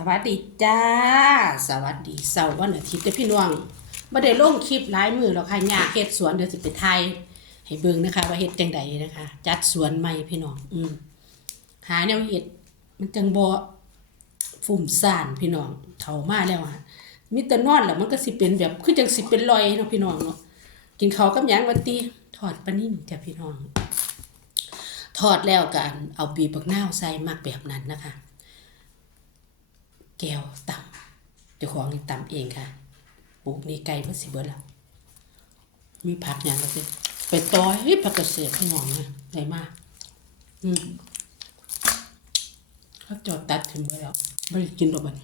สวัสดีจ้า สวัสดีเสาร์วันอาทิตย์เด้อพี่น้องบ่ได้ลงคลิปหลายมือแล้วค่ะยาเฮ็ดสวนเดี๋ยวสิไปถ่ายให้เบิ่งนะคะ ว่าเฮ็ดจังใดนะคะ จัดสวนใหม่พี่น้อง อืมหาแนวเฮ็ดมันจังบ่ฝุ่มซ่านพี่น้องเฒ่ามาแล้วอะมีแต่นอนแล้วมันก็สิเป็นแบบคือจังสิเป็นรอยเนาะพี่น้องเนาะกินข้าวกับหยังวันติทอดปลานิ่มจ้ะพี่น้องทอดแล้วกันเอาบีบบักนาวใส่มักแบบนั้นนะคะ แก้วต่ำเจ้าของนี่ต่ำเองค่ะปลูกนี่ไก่เพื่อสิเบิดล้วมีผักอย่างก็สิไปต่อยเฮ้ผักเกษตรพี่น้องเนี่ยได้มากอืมเขาจอดตัดถึงไปแล้วไม่ได้กินหรอกมัน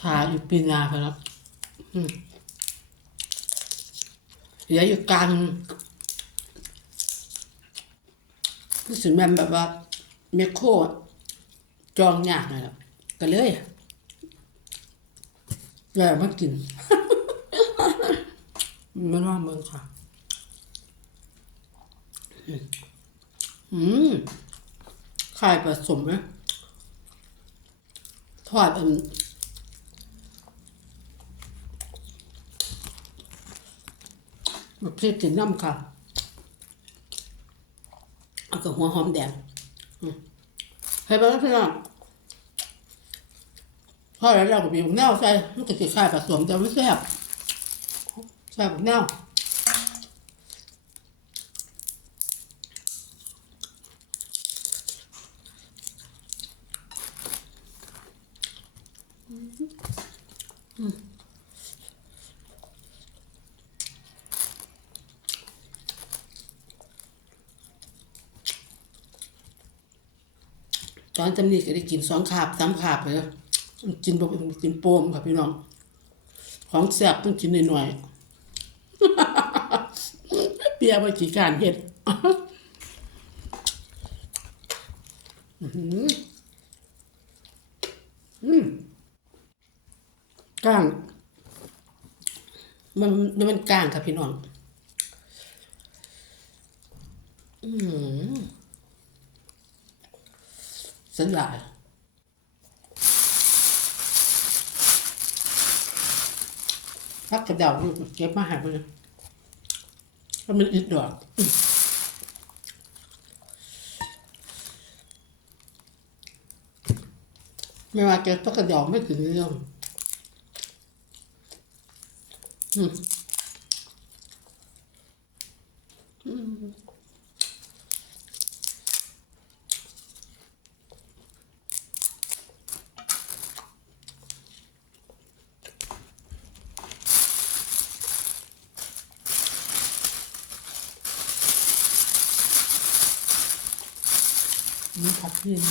ทาอยู่ปีนาไปแล้วอืมเหลืออยู่กลางรู้สึกมันแบบว่าเมโครจองยากหน่อยแล้ว ก็เลยแล้วมากินไม่ว่ามึงค่ะอืมอืมไข่ผสมไหมทอดอันแบบพริกถึงน้ำค่ะเอากับหัวหอมแดงอืมให้บ้างพี่น้อง ทอดแล้วเราก็บีบมะนาวใส่มันก็จะไข่ผสมแต่ไม่แซ่บใส่มะนาวตอนจำนี้ก็ได้กินสองขาบสามขาบเลย กินแบบกินโป้มค่ะพี่น้อง ของแซ่บต้องกินหน่อยๆเปียไปกี่การเห็ดก้างมันมันมันก้างค่ะพี่น้อง อืมสัญญา พักกระเดาลูกเก็บมาหายไปเลยแล้วมันอึดดอกไม่ว่าเก็บพักกระเดาไม่ถึงเรื่องอืมอืม นี่ผัดเพียง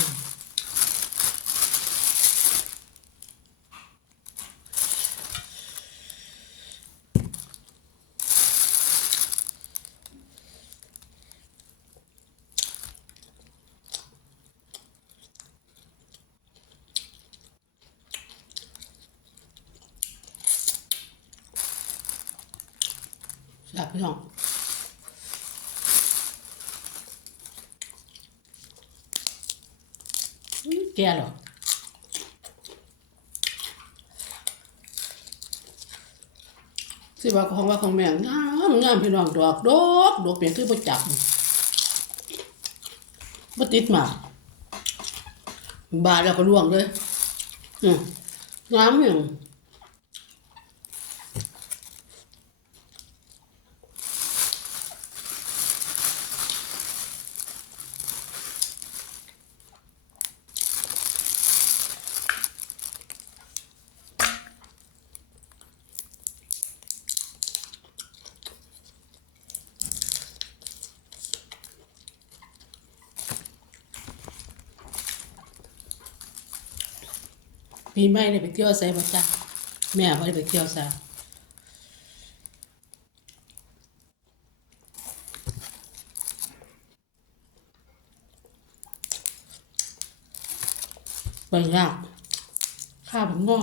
แซ่บพี่น้อง แก่หรอสิว่าของว่าของแม่งามงามพี่น้องดอกดอกดอกเปลี่ยนคือประจับบ่ติดมาบาดแล้วก็ล่วงเลยอืมงามอย่าง ปีใหม่ได้ไปเที่ยวไสบ่จ้ะแม่บ่ได้ไปเที่ยวไสไปยากข้าวมันงอ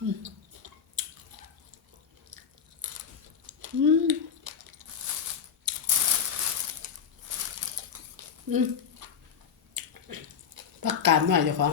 อืม อืมพักการมาเจ้าของ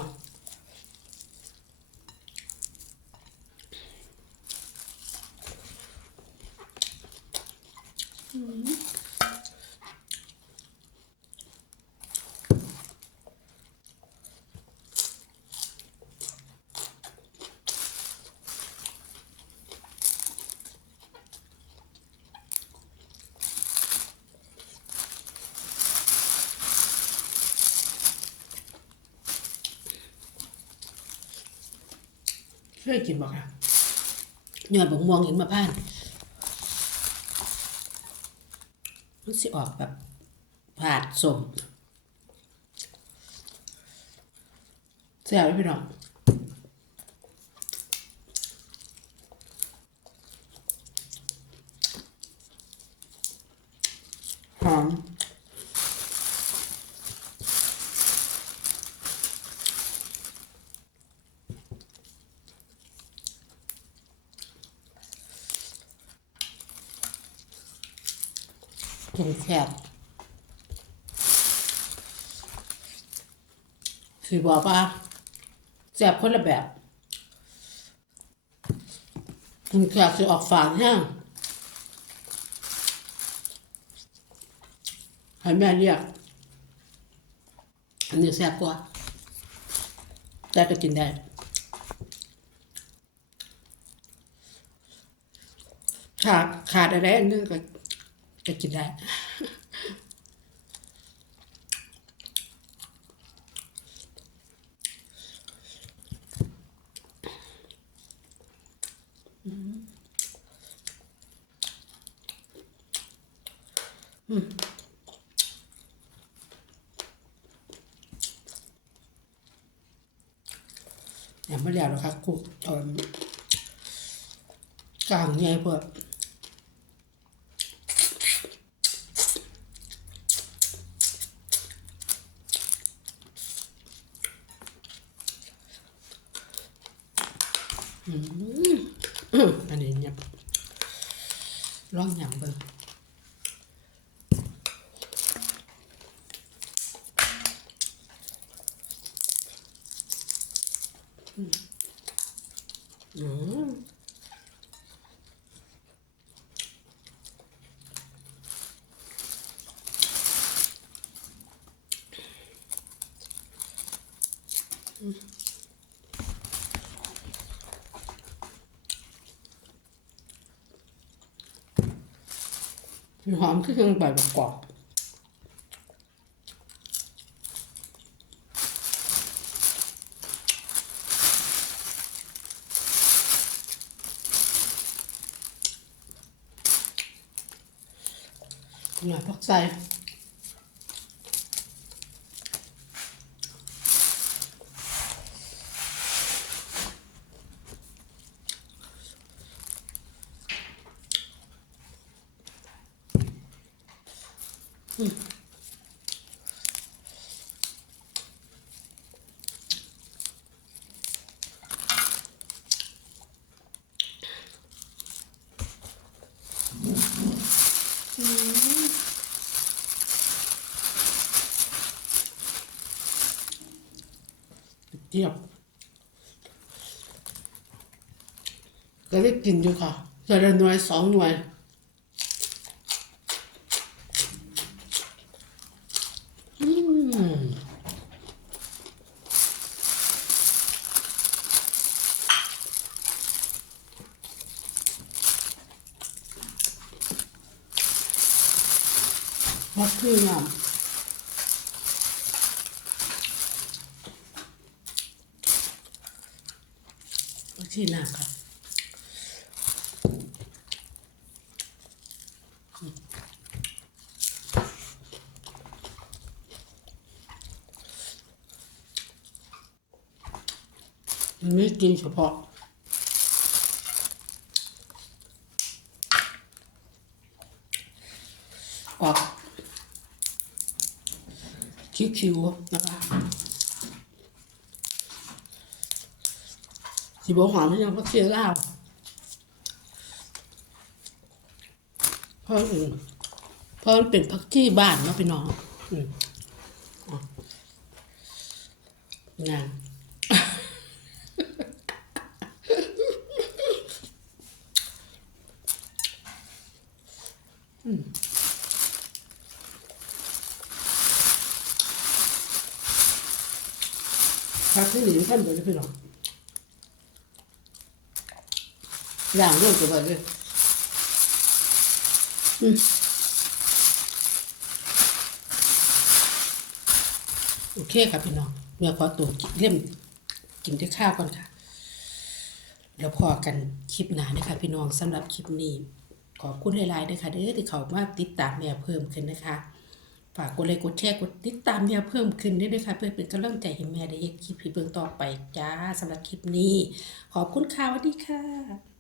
เคยกินบ่ค่ะยอดบกม่วงหินมาพานมันสิออกแบบผาดสมแซ่บไหมพี่น้องหอม กินแซ่บคือบอกว่าแซ่บคนละแบบกินแซ่บสิออกฝาดแห้งให้แม่เรียก อันนี้แซ่บกว่าแต่ก็กินได้ขาดขาดอะไรอันนึงก็ ก็กินได้ยังไม่แล้วหรอกครับกูตอนกลางไงเพื่อ อันนี้เนี่ยร่องหยำเบิ่งอืม หอมคือเครื่องใบประกอบหน่อยพักใส่ เทียบก็ได้กินอยู่ค่ะแต่ละหน่วยสองหน่วยมวัดคืองา ที่น้ำครับมันไม่กินเฉพาะออกคิ้วๆนะคะ สีบหอมที่ยังพักเสียล่าเพราะเพราะเป็นพักที่บ้านเนาะพี่น้องอืมงานพักที่หนีขั้นไปเลยพี่น้อง อย่างเรื่องตัวเลยอืมโอเคครับพี่น้องเมื่อขอตัวเล่มกินด้วยข้าวก่อนค่ะ แล้วพอกันคลิปหนานะคะพี่น้องสำหรับคลิปนี้ ขอบคุณหลายๆนะคะเด้อที่เขามาติดตามแนวเพิ่มขึ้นนะคะ ฝากกดไลค์กดแชร์กดติดตามแนวเพิ่มขึ้นด้วยนะคะเพื่อเป็นกำลังใจให้แม่ได้เฮ็ดคลิปให้เบิ่งต่อไปจ้าสำหรับคลิปนี้ ขอบคุณค่ะสวัสดีค่ะ